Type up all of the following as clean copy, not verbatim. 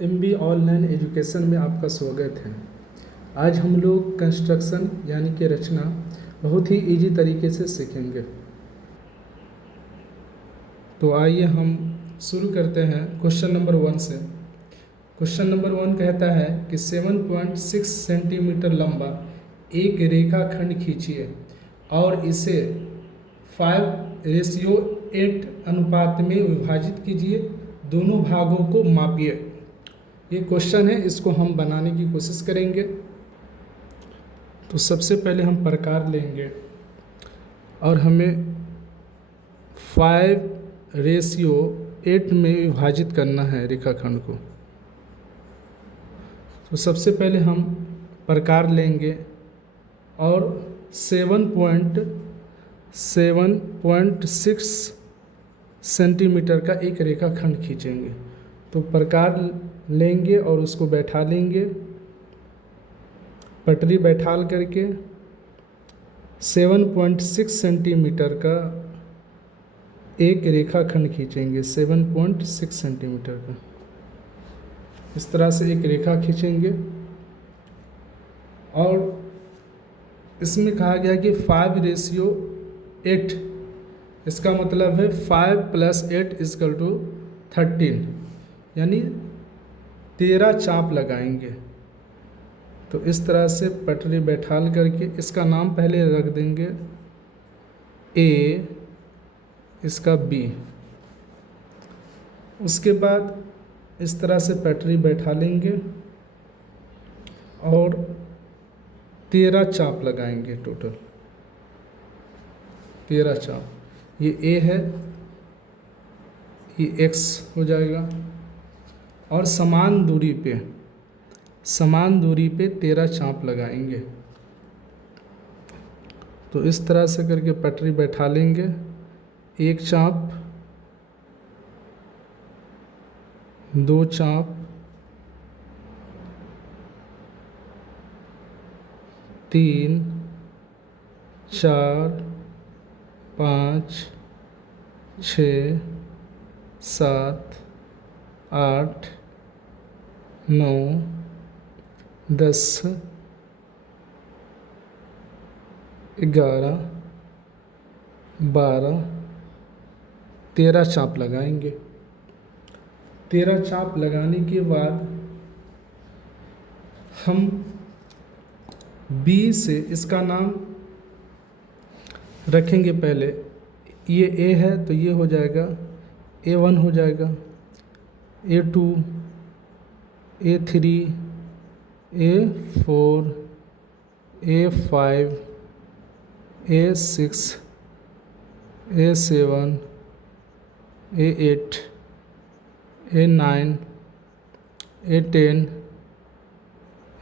MB online education में आपका स्वागत है। आज हम लोग कंस्ट्रक्शन यानी कि रचना बहुत ही इजी तरीके से सीखेंगे। तो आइए हम शुरू करते हैं क्वेश्चन नंबर 1 से। क्वेश्चन नंबर 1 कहता है कि 7.6 सेंटीमीटर लंबा एक रेखाखंड खींचिए और इसे 5:8 अनुपात में विभाजित कीजिए, दोनों भागों को मापिए। ये क्वेश्चन है, इसको हम बनाने की कोशिश करेंगे। तो सबसे पहले हम प्रकार लेंगे और हमें 5:8 में विभाजित करना है रेखाखंड को। तो सबसे पहले हम प्रकार लेंगे और 7.6 सेंटीमीटर का एक रेखाखंड खींचेंगे। तो प्रकार लेंगे और उसको बैठा लेंगे, पटरी बैठाल करके 7.6 सेंटीमीटर का एक रेखाखंड खींचेंगे। 7.6 सेंटीमीटर का इस तरह से एक रेखा खींचेंगे और इसमें कहा गया कि 5:8, इसका मतलब है 5 + 8 = 13, यानी 13 चाप लगाएंगे। तो इस तरह से पटरी बैठाल करके इसका नाम पहले रख देंगे A, इसका B। उसके बाद इस तरह से पटरी बैठा लेंगे और 13 चाप लगाएंगे। टोटल 13 चाप। ये A है, ये X हो जाएगा और समान दूरी पे 13 चाप लगाएंगे। तो इस तरह से करके पटरी बैठा लेंगे। एक चाप, 2 चाप, 3, 4, 5, 6, 7, 8, 9, 10, 11, 12, 13 चाप लगाएंगे। 13 चाप लगाने के बाद हम B से इसका नाम रखेंगे। पहले ये A है तो ये हो जाएगा A1 हो जाएगा, A2, A3, A4, A5, A6, A7, A8, A9, A10,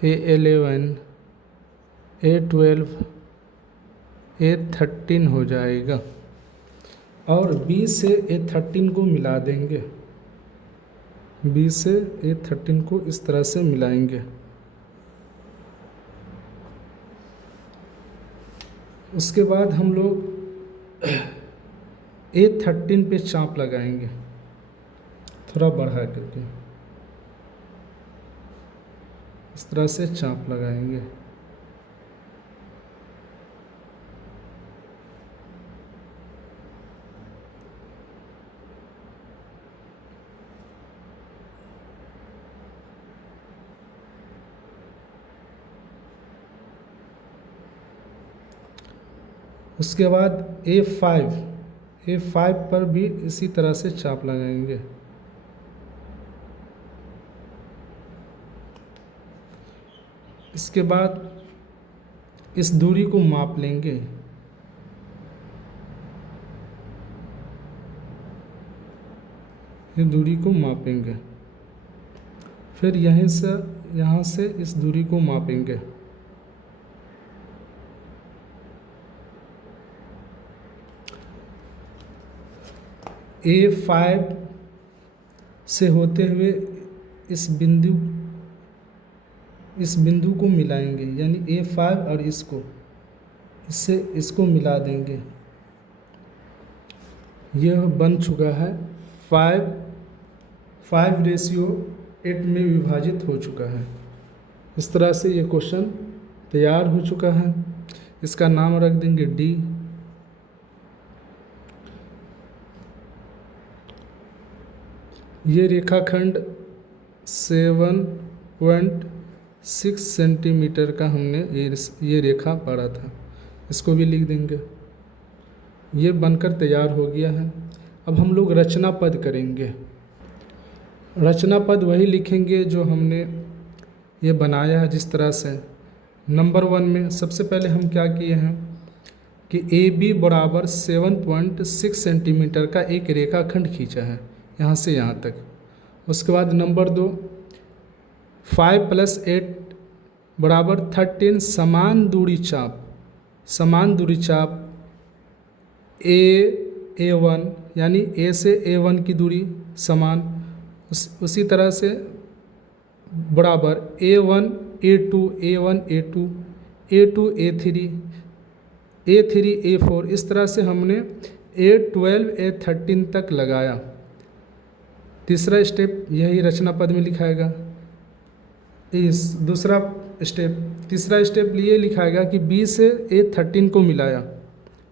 A11, A12, A13 हो जाएगा और B से A13 को मिला देंगे। B से A13 को इस तरह से मिलाएंगे। उसके बाद हम लोग A13 पे चाप लगाएंगे, थोड़ा बढ़ा करके इस तरह से चाप लगाएंगे। उसके बाद A5 पर भी इसी तरह से चाप लगाएंगे। इसके बाद इस दूरी को माप लेंगे। ये दूरी को मापेंगे, फिर यहाँ से इस दूरी को मापेंगे। A5 से होते हुए इस बिंदु को मिलाएंगे, यानी A5 और इसको मिला देंगे। यह बन चुका है 5:8 8 में विभाजित हो चुका है। इस तरह से ये क्वेश्चन तैयार हो चुका है। इसका नाम रख देंगे डी। ये रेखाखंड 7.6 सेंटीमीटर का हमने ये रेखा पढ़ा था, इसको भी लिख देंगे। ये बनकर तैयार हो गया है। अब हम लोग रचना पद करेंगे। रचना पद वही लिखेंगे जो हमने ये बनाया है। जिस तरह से नंबर 1 में सबसे पहले हम क्या किए हैं कि ए बी बराबर 7.6 सेंटीमीटर का एक रेखाखंड खींचा है यहाँ से यहाँ तक। उसके बाद नंबर 2 5 + 8 बराबर 13 समान दूरी चाप A1 यानी A से A1 की दूरी समान, उसी तरह से बराबर A1 A2 A1 A2 A2 A3 A3 A4, इस तरह से हमने A12 A13 तक लगाया। तीसरा स्टेप यही रचना पद में लिखाएगा। इस दूसरा स्टेप तीसरा स्टेप ये लिखाएगा कि B से A13 को मिलाया,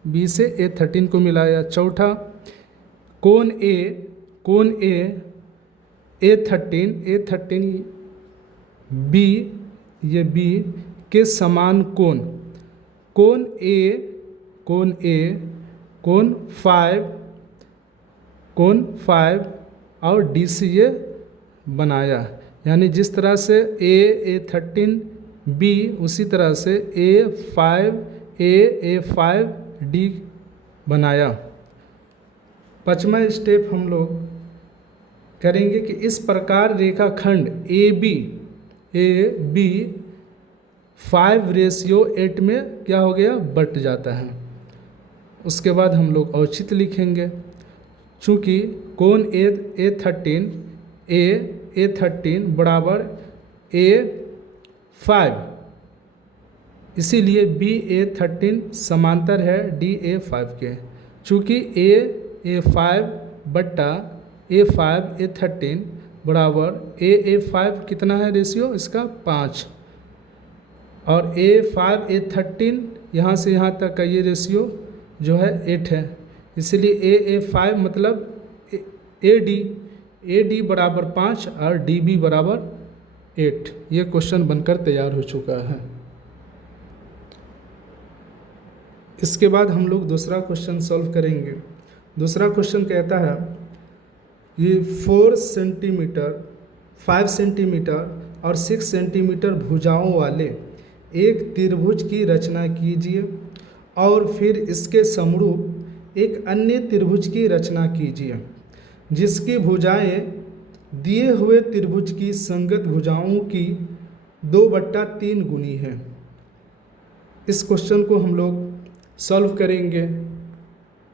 B से A13 को मिलाया। चौथा कोण A A13 B, ये B के समान कोण कोण 5 और D से ये बनाया। यानी जिस तरह से A13 B, उसी तरह से A5 D बनाया। पांचवा स्टेप हम लोग करेंगे कि इस प्रकार रेखाखंड AB 5:8 में क्या हो गया, बट जाता है। उसके बाद हम लोग औचित्य लिखेंगे। चूँकि कोण A13 बराबर A5, इसीलिए BA13 समांतर है DA5 के। चूँकि A5 बट्टा A13 बराबर A5 कितना है रेशियो इसका 5, और A5 A13 यहाँ से यहाँ तक का ये रेशियो जो है 8 है। इसलिए A5 मतलब AD बराबर 5 और DB बराबर 8। ये क्वेश्चन बनकर तैयार हो चुका है। इसके बाद हम लोग दूसरा क्वेश्चन सॉल्व करेंगे। दूसरा क्वेश्चन कहता है ये 4 सेंटीमीटर 5 सेंटीमीटर और 6 सेंटीमीटर भुजाओं वाले एक त्रिभुज की रचना कीजिए और फिर इसके समरूप एक अन्य त्रिभुज की रचना कीजिए जिसकी भुजाएं दिए हुए त्रिभुज की संगत भुजाओं की 2/3 गुनी है। इस क्वेश्चन को हम लोग सॉल्व करेंगे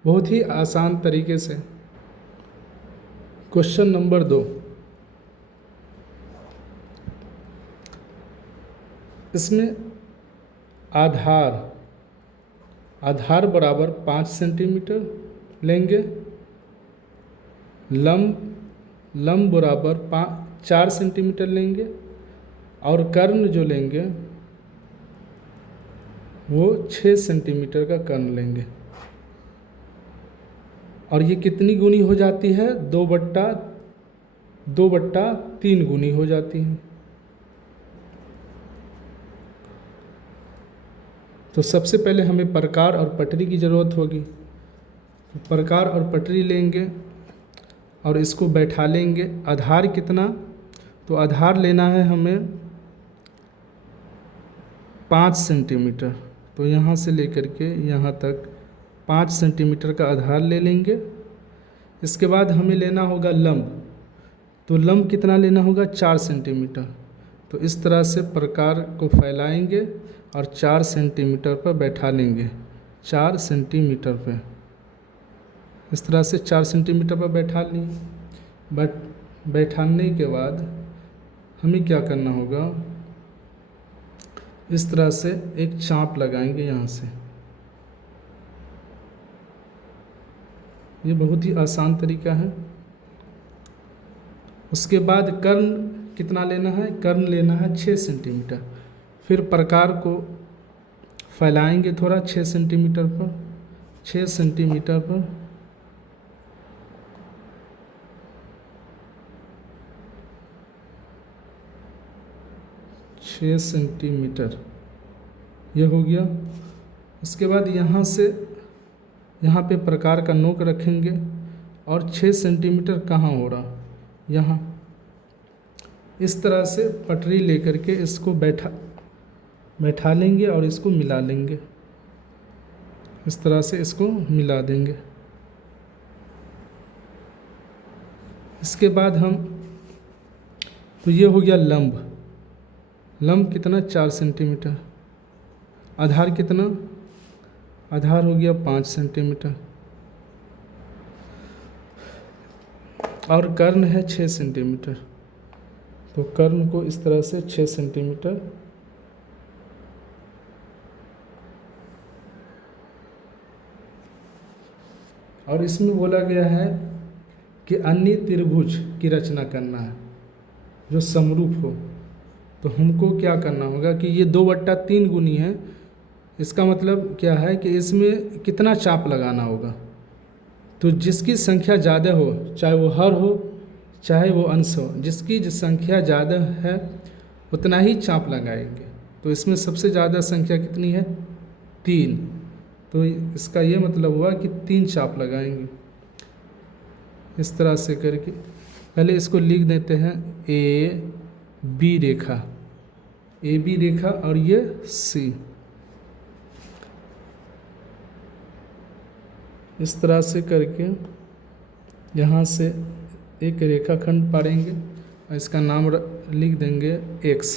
बहुत ही आसान तरीके से। क्वेश्चन नंबर 2, इसमें आधार बराबर 5 सेंटीमीटर लेंगे, लंब बराबर 4 सेंटीमीटर लेंगे और कर्ण जो लेंगे वो 6 सेंटीमीटर का कर्ण लेंगे। और ये कितनी गुनी हो जाती है, 2/3 गुनी हो जाती है। तो सबसे पहले हमें प्रकार और पटरी की ज़रूरत होगी। तो प्रकार और पटरी लेंगे और इसको बैठा लेंगे। आधार कितना, तो आधार लेना है हमें 5 सेंटीमीटर। तो यहाँ से लेकर के यहाँ तक 5 सेंटीमीटर का आधार ले लेंगे। इसके बाद हमें लेना होगा लंब। तो लंब कितना लेना होगा, 4 सेंटीमीटर। तो इस तरह से प्रकार को फैलाएंगे और 4 सेंटीमीटर पर बैठा लेंगे। 4 सेंटीमीटर पे इस तरह से 4 सेंटीमीटर पर बैठा लें। बैठाने के बाद हमें क्या करना होगा, इस तरह से एक चाप लगाएंगे यहाँ से। ये बहुत ही आसान तरीका है। उसके बाद कर्ण कितना लेना है, कर्ण लेना है 6 सेंटीमीटर। फिर प्रकार को फैलाएंगे थोड़ा 6 सेंटीमीटर पर, 6 सेंटीमीटर पर, छः सेंटीमीटर ये हो गया। उसके बाद यहाँ से यहाँ पे प्रकार का नोक रखेंगे और 6 सेंटीमीटर कहाँ हो रहा, यहाँ। इस तरह से पटरी लेकर के इसको बैठा लेंगे और इसको मिला लेंगे, इस तरह से इसको मिला देंगे। इसके बाद हम, तो ये हो गया लंब। लंब कितना, 4 सेंटीमीटर। आधार कितना, आधार हो गया 5 सेंटीमीटर। और कर्ण है 6 सेंटीमीटर, तो कर्ण को इस तरह से 6 सेंटीमीटर और इसमें बोला गया है कि अन्य त्रिभुज की रचना करना है जो समरूप हो। तो हमको क्या करना होगा कि ये 2/3 गुनी है, इसका मतलब क्या है कि इसमें कितना चाप लगाना होगा। तो जिसकी संख्या ज़्यादा हो, चाहे वो हर हो चाहे वो अंश हो, जिसकी संख्या ज़्यादा है उतना ही चाप लगाएंगे। तो इसमें सबसे ज़्यादा संख्या कितनी है, 3। तो इसका ये मतलब हुआ कि 3 चाप लगाएंगे। इस तरह से करके पहले इसको लिख देते हैं A B Rekha, A B रेखा और ये सी। इस तरह से करके यहाँ से एक रेखाखंड पाड़ेंगे और इसका नाम लिख देंगे एक्स।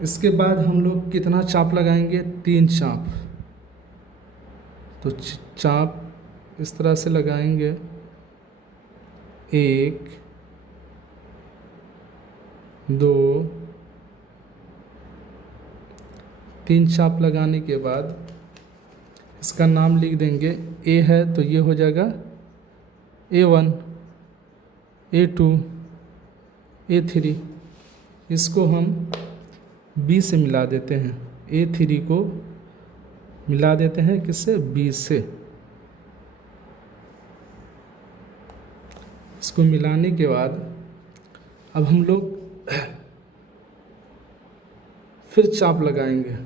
इसके बाद हम लोग कितना चाप लगाएंगे, 3 चाप। तो चाप इस तरह से लगाएंगे, 1 2 3 चाप लगाने के बाद इसका नाम लिख देंगे। ए है तो ये हो जाएगा A1, A2, A3। इसको हम B से मिला देते हैं, A3 को मिला देते हैं किससे, B से। इसको मिलाने के बाद अब हम लोग फिर चाप लगाएंगे।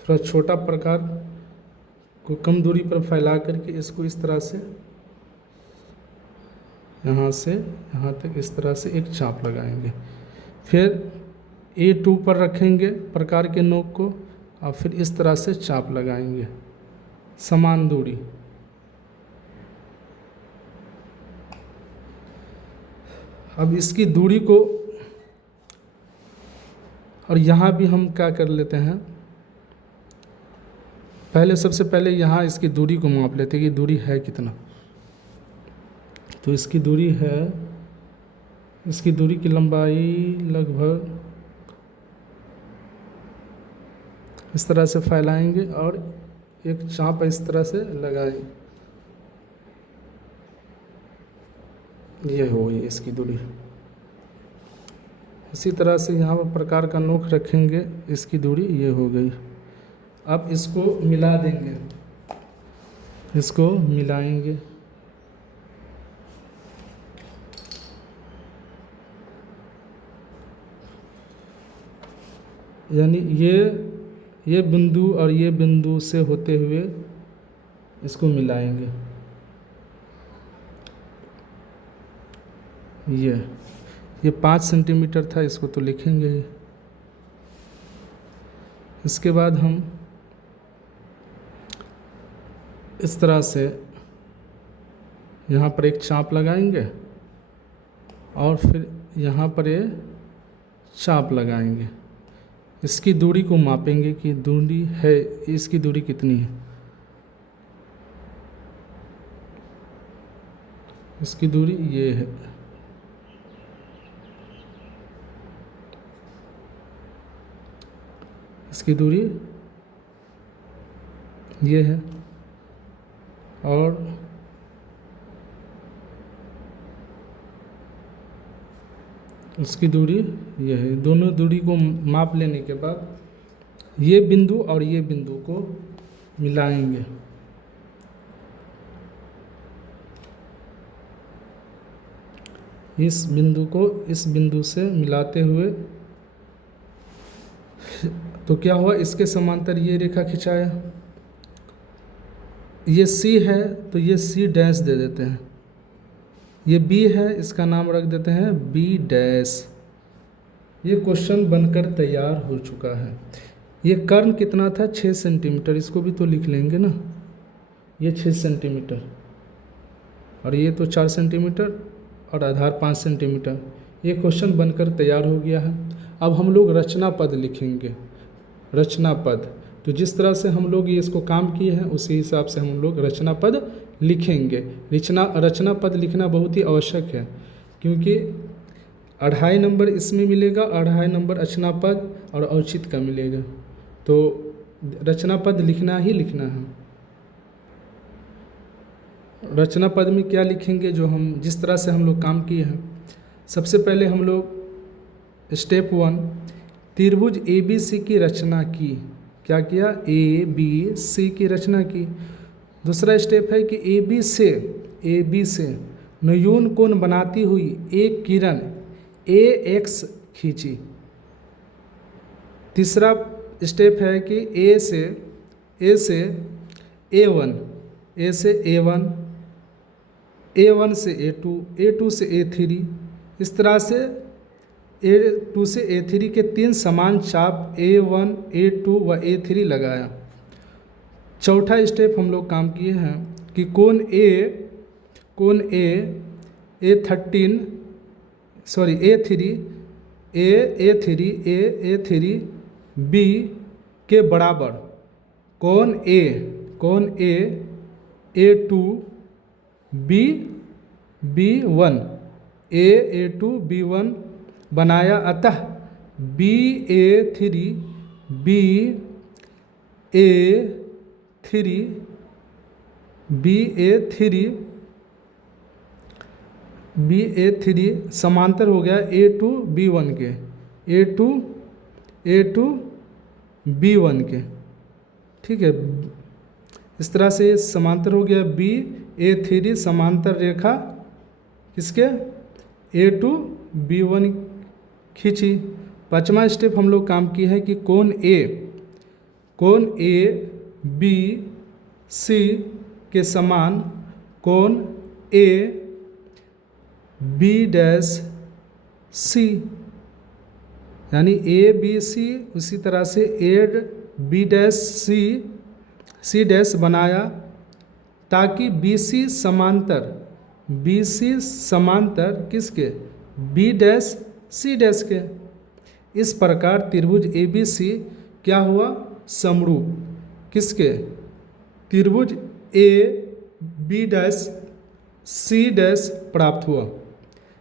थोड़ा छोटा प्रकार को कम दूरी पर फैला करके इसको इस तरह से यहाँ से यहाँ तक इस तरह से एक चाप लगाएंगे। फिर A2 पर रखेंगे प्रकार के नोक को और फिर इस तरह से चाप लगाएंगे समान दूरी। अब इसकी दूरी को, और यहाँ भी हम क्या कर लेते हैं, पहले सबसे पहले यहाँ इसकी दूरी को माप लेते हैं कि दूरी है कितना। तो इसकी दूरी है, इसकी दूरी की लंबाई लगभग इस तरह से फैलाएंगे और एक चाप इस तरह से लगाएंगे। ये हो गई इसकी दूरी। इसी तरह से यहाँ पर प्रकार का नोक रखेंगे, इसकी दूरी ये हो गई। अब इसको मिला देंगे, इसको मिलाएंगे। यानी ये बिंदु और ये बिंदु से होते हुए इसको मिलाएंगे। ये 5 सेंटीमीटर था, इसको तो लिखेंगे ही। इसके बाद हम इस तरह से यहाँ पर एक चाप लगाएंगे और फिर यहाँ पर ये चाप लगाएंगे। इसकी दूरी को मापेंगे कि दूरी है, इसकी दूरी कितनी है। इसकी दूरी ये है। इसकी दूरी ये है और उसकी दूरी यह है। दोनों दूरी को माप लेने के बाद ये बिंदु और ये बिंदु को मिलाएंगे। इस बिंदु को इस बिंदु से मिलाते हुए तो क्या हुआ, इसके समांतर ये रेखा खिंचाया। ये C है तो ये C डैश दे देते हैं। ये B है, इसका नाम रख देते हैं B डैश। ये क्वेश्चन बनकर तैयार हो चुका है। ये कर्ण कितना था, 6 सेंटीमीटर, इसको भी तो लिख लेंगे ना। ये 6 सेंटीमीटर और ये तो 4 सेंटीमीटर और आधार 5 सेंटीमीटर। ये क्वेश्चन बनकर तैयार हो गया है। अब हम लोग रचना पद लिखेंगे। रचना पद, तो जिस तरह से हम लोग ये इसको काम किए हैं उसी हिसाब से हम लोग रचना पद लिखेंगे। रचना पद लिखना बहुत ही आवश्यक है, क्योंकि 2.5 नंबर इसमें मिलेगा, 2.5 नंबर रचना पद और औचित्य का मिलेगा। तो रचना पद लिखना ही लिखना है। रचना पद में क्या लिखेंगे, जो हम जिस तरह से हम लोग काम किए हैं। सबसे पहले हम लोग स्टेप 1 त्रिभुज ABC की रचना की। क्या किया, ABC की रचना की। दूसरा स्टेप है कि AB से न्यून कोण बनाती हुई एक किरण AX खींची। तीसरा स्टेप है कि A से A1, A से A1, A1 से A2, A2 से A3, इस तरह से A2 से A3 के 3 समान चाप A1, A2 व A3 लगाया। चौथा स्टेप हम लोग काम किए हैं कि कोण A3 B के बराबर कोण A2 B1 A2 B1 बनाया। अतः BA3 समांतर हो गया A2 B1 के, A2 B1 के। ठीक है, इस तरह से समांतर हो गया। BA3 समांतर रेखा किसके, A2 B1 खींची। पांचवा स्टेप हम लोग काम किए हैं कि कोण A B C के समान कोण A B डैश C, यानी ABC उसी तरह से A B dash C dash बनाया, ताकि BC समांतर किसके, B डैश C डैश के। इस प्रकार त्रिभुज ABC क्या हुआ, समरूप किसके, त्रिभुज A B dash C dash प्राप्त हुआ।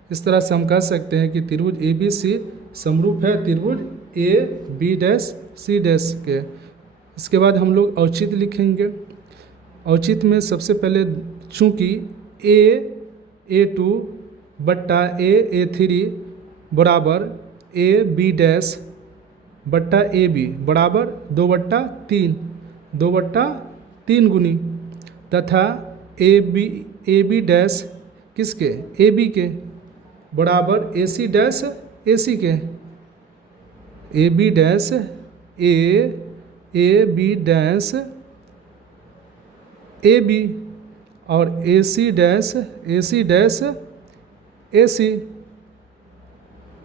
इस तरह से हम कह सकते हैं कि त्रिभुज ABC समरूप है त्रिभुज A B dash C dash के। इसके बाद हम लोग औचित्य लिखेंगे। औचित्य में सबसे पहले चूँकि A2 बट्टा A3 बराबर A B डैश बट्टा AB बराबर 2/3 गुनी, तथा AB डैश किसके, AB के बराबर AC डैश AC के। AB dash AB dash AB और AC डैश AC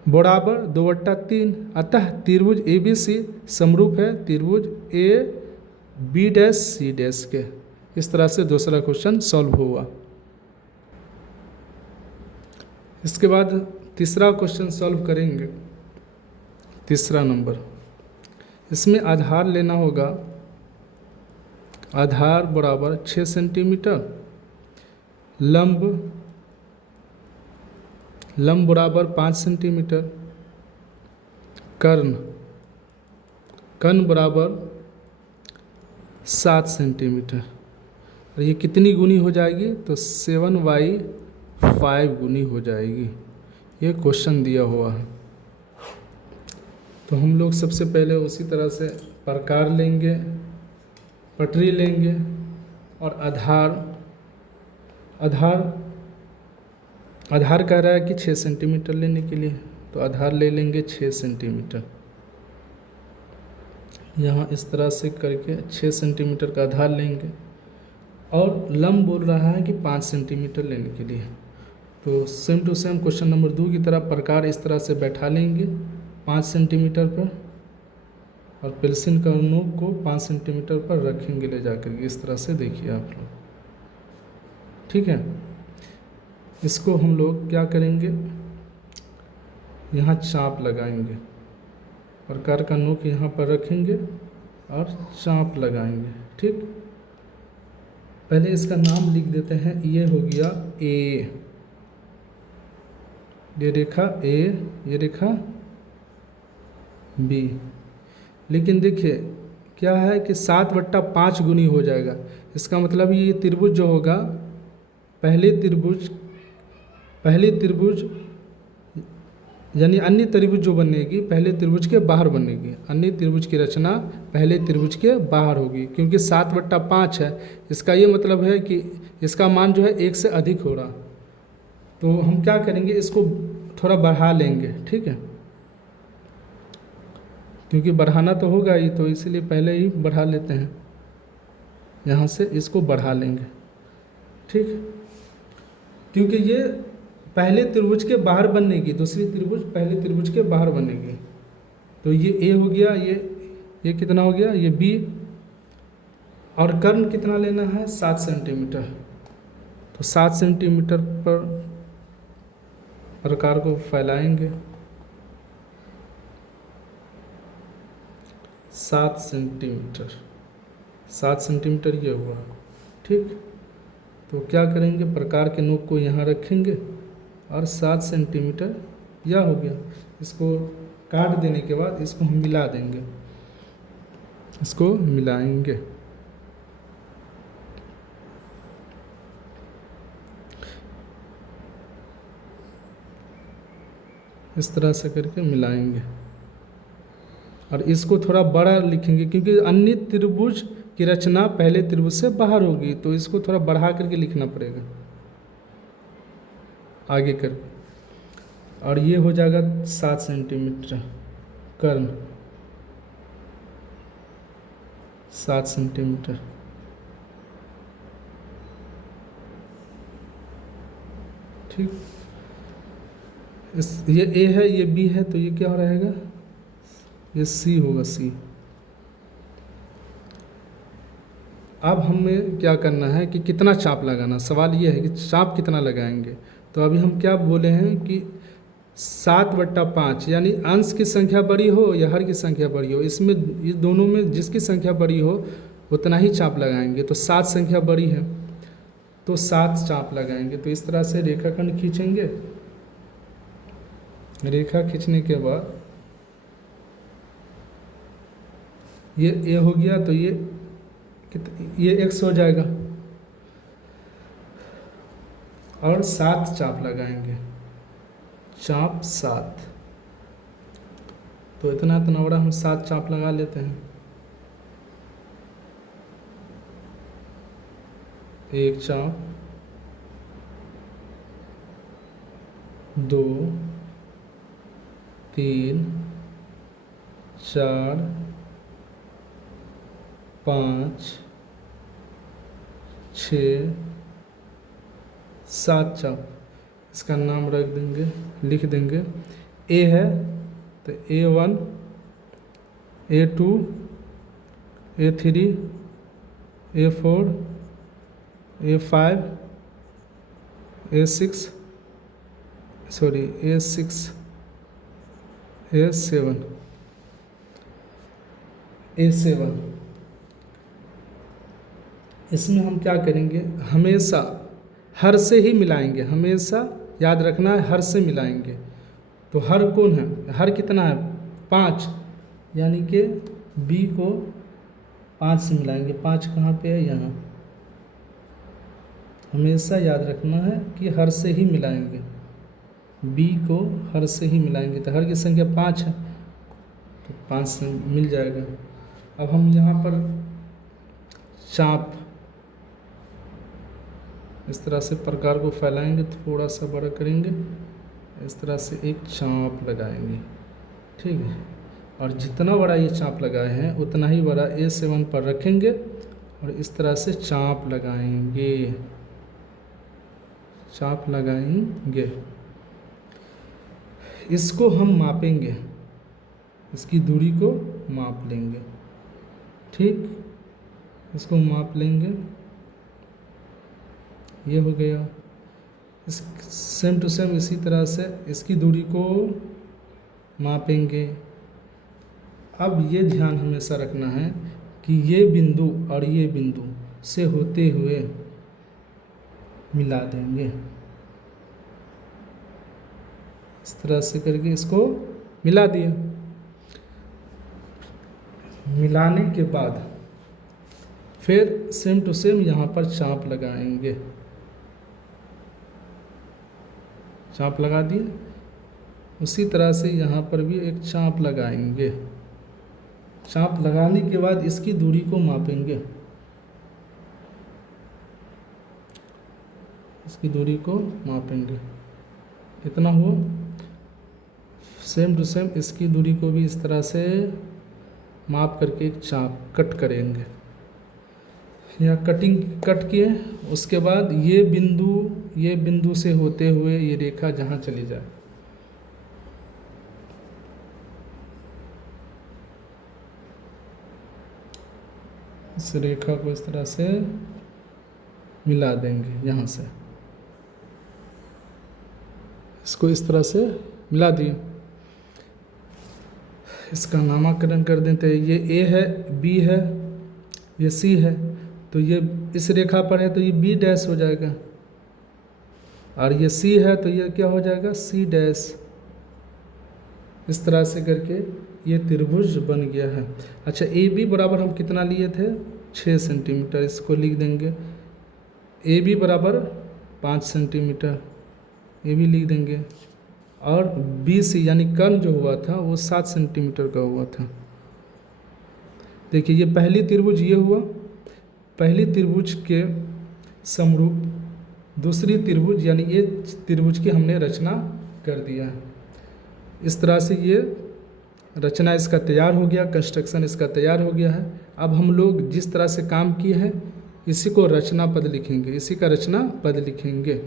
बराबर 2/3। अतः त्रिभुज ABC समरूप है त्रिभुज A B dash C dash के। इस तरह से दूसरा क्वेश्चन सॉल्व हुआ। इसके बाद तीसरा क्वेश्चन सॉल्व करेंगे। तीसरा नंबर, इसमें आधार लेना होगा। आधार बराबर 6 सेंटीमीटर, लंब बराबर 5 सेंटीमीटर, कर्ण बराबर 7 सेंटीमीटर। और ये कितनी गुनी हो जाएगी, तो 7/5 गुनी हो जाएगी। ये क्वेश्चन दिया हुआ है। तो हम लोग सबसे पहले उसी तरह से प्रकार लेंगे, पटरी लेंगे और आधार। आधार कह रहा है कि 6 सेंटीमीटर लेने के लिए, तो आधार ले लेंगे 6 सेंटीमीटर। यहाँ इस तरह से करके 6 सेंटीमीटर का आधार लेंगे और लंब बोल रहा है कि 5 सेंटीमीटर लेने के लिए। तो same to same question number 2 की तरह प्रकार इस तरह से बैठा लेंगे 5 सेंटीमीटर पर, और पेंसिल का नोक को 5 सेंटीमीटर पर रखेंगे ले जाकर के। इस तरह से देखिए आप लोग, ठीक है। इसको हम लोग क्या करेंगे, यहाँ चाप लगाएंगे, प्रकार का नोक यहाँ पर रखेंगे और चाप लगाएंगे, ठीक। पहले इसका नाम लिख देते हैं। ये हो गया ए, ये रेखा ए, ये रेखा बी। लेकिन देखिए क्या है कि 7/5 गुनी हो जाएगा। इसका मतलब ये त्रिभुज जो होगा, पहले त्रिभुज यानी अन्य त्रिभुज जो बनेगी पहले त्रिभुज के बाहर बनेगी। अन्य त्रिभुज की रचना पहले त्रिभुज के बाहर होगी, क्योंकि 7/5 है। इसका ये मतलब है कि इसका मान जो है 1 से अधिक हो रहा। तो हम क्या करेंगे, इसको थोड़ा बढ़ा लेंगे, ठीक है, क्योंकि बढ़ाना तो होगा ही, तो इसलिए पहले ही बढ़ा लेते हैं। यहाँ से इसको बढ़ा लेंगे, ठीक, क्योंकि ये पहले त्रिभुज के बाहर बनेगी, दूसरी त्रिभुज पहले त्रिभुज के बाहर बनेगी। तो ये ए हो गया, ये कितना हो गया, ये बी, और कर्ण कितना लेना है, 7 सेंटीमीटर। तो 7 सेंटीमीटर पर प्रकार को फैलाएंगे, 7 सेंटीमीटर ये हुआ, ठीक। तो क्या करेंगे, प्रकार के नोक को यहाँ रखेंगे और 7 सेंटीमीटर यह हो गया। इसको काट देने के बाद इसको हम मिला देंगे, इसको मिलाएंगे। इस तरह से करके मिलाएंगे और इसको थोड़ा बड़ा लिखेंगे, क्योंकि अन्य त्रिभुज की रचना पहले त्रिभुज से बाहर होगी, तो इसको थोड़ा बढ़ा करके लिखना पड़ेगा आगे करके। और ये हो जाएगा 7 सेंटीमीटर कर्ण, 7 सेंटीमीटर, ठीक। ये ए है, ये बी है, तो ये क्या रहेगा, ये सी होगा, सी। अब हमें क्या करना है कि कितना चाप लगाना, सवाल ये है कि चाप कितना लगाएंगे। तो अभी हम क्या बोले हैं कि 7/5, यानी अंश की संख्या बड़ी हो या हर की संख्या बड़ी हो, इसमें ये दोनों में जिसकी संख्या बड़ी हो उतना ही चाप लगाएंगे। तो 7 संख्या बड़ी है तो 7 चाप लगाएंगे। तो इस तरह से रेखाखंड खींचेंगे। रेखा खींचने के बाद ये ए हो गया, तो ये x हो जाएगा और 7 चाप लगाएंगे, चाप 7। तो इतना बड़ा हम 7 चाप लगा लेते हैं। 1 चाप, 2, 3, 4, 5, 6, 7 चाप। इसका नाम रख देंगे, लिख देंगे। ए है तो A1, A2, A3, A4, A5, A6, A7। इसमें हम क्या करेंगे, हमेशा हर से ही मिलाएंगे, हमेशा याद रखना है, हर से मिलाएंगे। तो हर कौन है, हर कितना है, 5, यानी कि बी को 5 से मिलाएंगे। 5 कहाँ पे है, यहाँ। हमेशा याद रखना है कि हर से ही मिलाएंगे, बी को हर से ही मिलाएंगे, तो हर की संख्या 5 है तो 5 से मिल जाएगा। अब हम यहाँ पर चाप इस तरह से प्रकार को फैलाएंगे, थोड़ा सा बड़ा करेंगे, इस तरह से एक चाप लगाएंगे, ठीक है। और जितना बड़ा ये चाप लगाए हैं उतना ही बड़ा A7 पर रखेंगे और इस तरह से चाप लगाएंगे, चाप लगाएंगे। इसको हम मापेंगे, इसकी दूरी को माप लेंगे, ठीक, इसको माप लेंगे, ये हो गया। इस सेम टू सेम इसी तरह से इसकी दूरी को मापेंगे। अब ये ध्यान हमेशा रखना है कि ये बिंदु और ये बिंदु से होते हुए मिला देंगे, इस तरह से करके इसको मिला दिया। मिलाने के बाद फिर सेम टू सेम यहाँ पर चाप लगाएंगे, चाप लगा दिए। उसी तरह से यहाँ पर भी एक चाप लगाएंगे, चाप लगाने के बाद इसकी दूरी को मापेंगे, इसकी दूरी को मापेंगे, कितना हुआ। सेम टू सेम इसकी दूरी को भी इस तरह से माप करके एक चाप कट करेंगे, यहाँ कटिंग कट किए। उसके बाद ये बिंदु से होते हुए ये रेखा जहाँ चली जाए, इस रेखा को इस तरह से मिला देंगे, यहाँ से इसको इस तरह से मिला दिए। इसका नामकरण कर देते हैं, ये A है, B है, ये C है, तो ये इस रेखा पर है तो ये B डैश हो जाएगा, और ये C है तो ये क्या हो जाएगा, C डैश। इस तरह से करके ये त्रिभुज बन गया है। अच्छा, AB बराबर हम कितना लिए थे, 6 सेंटीमीटर, इसको लिख देंगे। AB बराबर 5 सेंटीमीटर, ये भी लिख देंगे। और BC यानी कर्ण जो हुआ था वो 7 सेंटीमीटर का हुआ था। देखिए, ये पहली त्रिभुज ये हुआ, पहली त्रिभुज के समरूप दूसरी त्रिभुज यानी ये त्रिभुज की हमने रचना कर दिया है। इस तरह से ये रचना इसका तैयार हो गया, कंस्ट्रक्शन इसका तैयार हो गया है। अब हम लोग जिस तरह से काम किए हैं इसी को रचना पद लिखेंगे, इसी का रचना पद लिखेंगे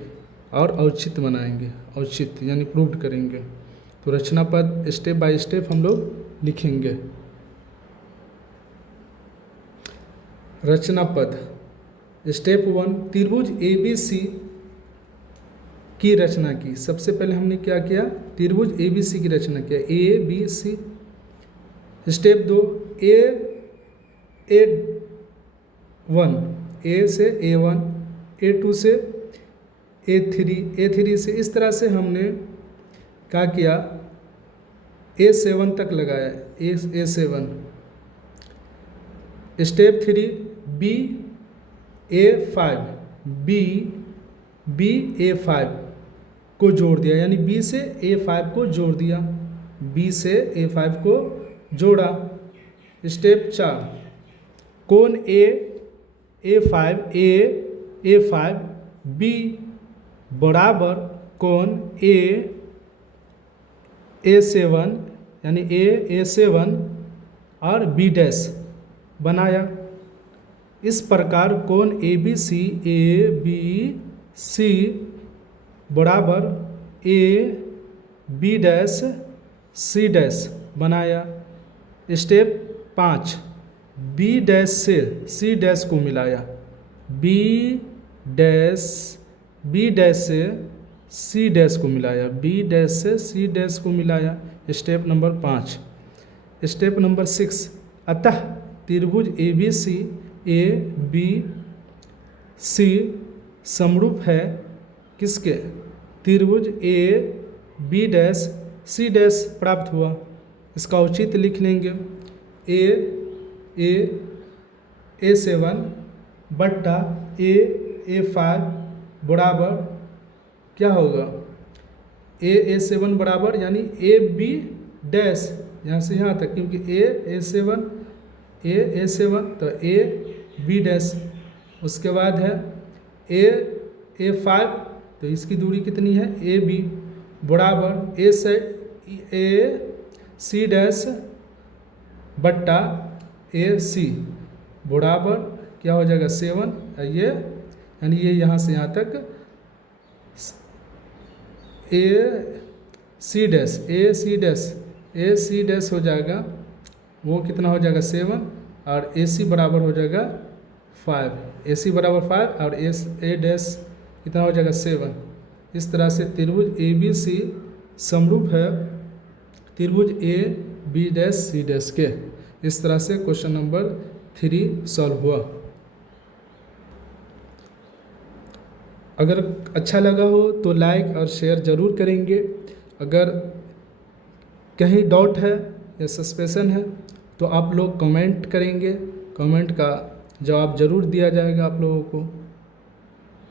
और औचित्य बनाएंगे, औचित्य यानी प्रूव्ड करेंगे। तो रचना पद स्टेप बाय स्टेप हम लोग लिखेंगे। रचना पद स्टेप 1, त्रिभुज ABC की रचना की। सबसे पहले हमने क्या किया, त्रिभुज ABC की रचना किया, ABC। स्टेप 2, A1, A से A1, A2 से A3 से, इस तरह से हमने क्या किया, A7 तक लगाया, A7। स्टेप 3, B A5 को जोड़ दिया, यानी B से A5 को जोड़ दिया, B से A5 को जोड़ा। स्टेप 4, कोण A5 B बराबर कोण A7 यानी A7 और B डैश बनाया। इस प्रकार कोण ABC बराबर AB डैश C डैश बनाया। स्टेप 5, B डैश से C डैश को मिलाया, B डैश से C डैश को मिलाया, B डैश से C डैश को मिलाया। Step number 5। स्टेप नंबर 6, अतः त्रिभुज ABC ABC समरूप है किसके, त्रिभुज AB डैश C डैश प्राप्त हुआ। इसका औचित्य लिख लेंगे, A7 बट्टा A5 बराबर क्या होगा, A7 बराबर यानी AB डैश यहाँ से यहाँ तक, क्योंकि A7 तो AB डैश। उसके बाद है A5, तो इसकी दूरी कितनी है AB बराबर AC डैश बट्टा AC बराबर क्या हो जाएगा 7, ये यानी ये यहाँ से यहाँ तक AC डैश हो जाएगा, वो कितना हो जाएगा 7, और AC बराबर हो जाएगा 5, AC बराबर 5 और A डैश कितना हो जाएगा 7। इस तरह से त्रिभुज ABC समरूप है त्रिभुज AB डैश C डैश के। इस तरह से क्वेश्चन नंबर 3 सॉल्व हुआ। अगर अच्छा लगा हो तो लाइक और शेयर ज़रूर करेंगे। अगर कहीं डाउट है या सस्पेंशन है तो आप लोग कमेंट करेंगे, कमेंट का जवाब ज़रूर दिया जाएगा आप लोगों को।